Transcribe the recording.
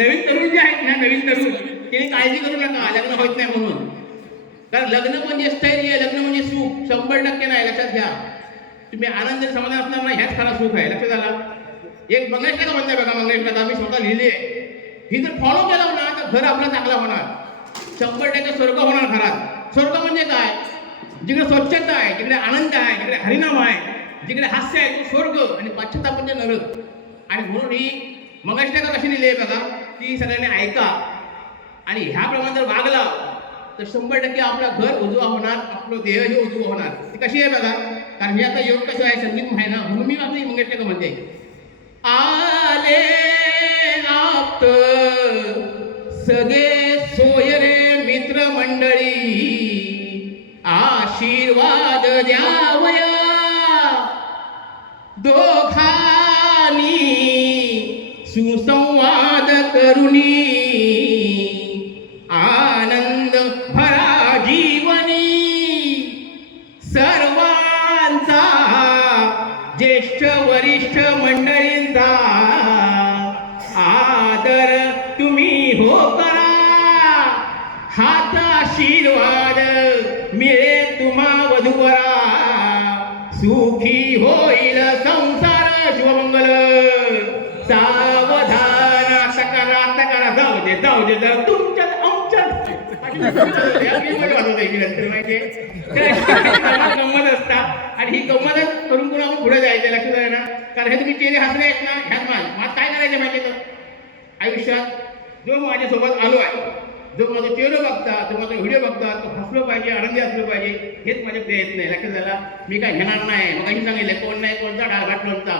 नवीन तरुण जे आहेत ना, नवीन तरुण त्यांनी काळजी करू नका लग्न होत नाही म्हणून. कारण लग्न म्हणजे स्थैर्य, लग्न म्हणजे सुख 100% नाही. लक्षात घ्या. तुम्ही आनंद समाधान असणार नाही, ह्याच खरा सुख आहे. लक्षात आला. एक मंगेशला म्हणताय बघा, मंगेशला आम्ही स्वतः लिहिली आहे. ही जर फॉलो केलं ना तर घर आपलं चांगलं होणार. 100% स्वर्ग होणार घरात. स्वर्ग म्हणजे काय? जिकडे स्वच्छता आहे, जिकडे आनंद आहे, जिकडे हरिनाम आहे, जिकडे हास्य आहे तो स्वर्ग, आणि पश्चाताप म्हणजे नरक. आणि म्हणून ही मंगेशला कशी लिहिली आहे बघा, ती सगळ्यांनी ऐका. आणि ह्याप्रमाणे जर वागला तर 100% आपलं घर उजवा होणार, आपलं देहही उजवा होणार. ती कशी आहे बघा, कारण मी आता योग कसं आहे संगीत आहे ना, म्हणून मी आपली मंगेशला म्हणते, आले आप्त सगळे सोयरे मित्र मंडळी, आशीर्वाद द्यावया दोघांनी सुसंवाद करुनी, आनंद भरा जीवनी सर्वांचा, ज्येष्ठ वरिष्ठ मंडळींचा आदर तुम्ही हो करा. हात आशीर्वाद मिळे तुम्हा वधूवरा, सुखी होईल संसार शिवमंगल. सावधान सकारात्मक करा. जाऊ दे जरा तुमच्यात आमच्यात गंमत असतात. आणि ही गंमतच करून करून आपण पुढे जायचं. लक्षात आहे ना. कारण हे तुम्ही चेहरे हसले आहेत ना, ह्यात मला काय करायचं माहिती तर आयुष्यात जो माझ्यासोबत आलो आहे, जो माझं चेहरा बघता, जो माझा व्हिडिओ बघता, तो हसलो पाहिजे, आनंदी असलो पाहिजे. हेच माझे प्रयत्न आहे. लक्षात झाला. मी काय घेणार नाही. मग सांगितलं कोण नाही कोणता डाळ घाट लोणचा.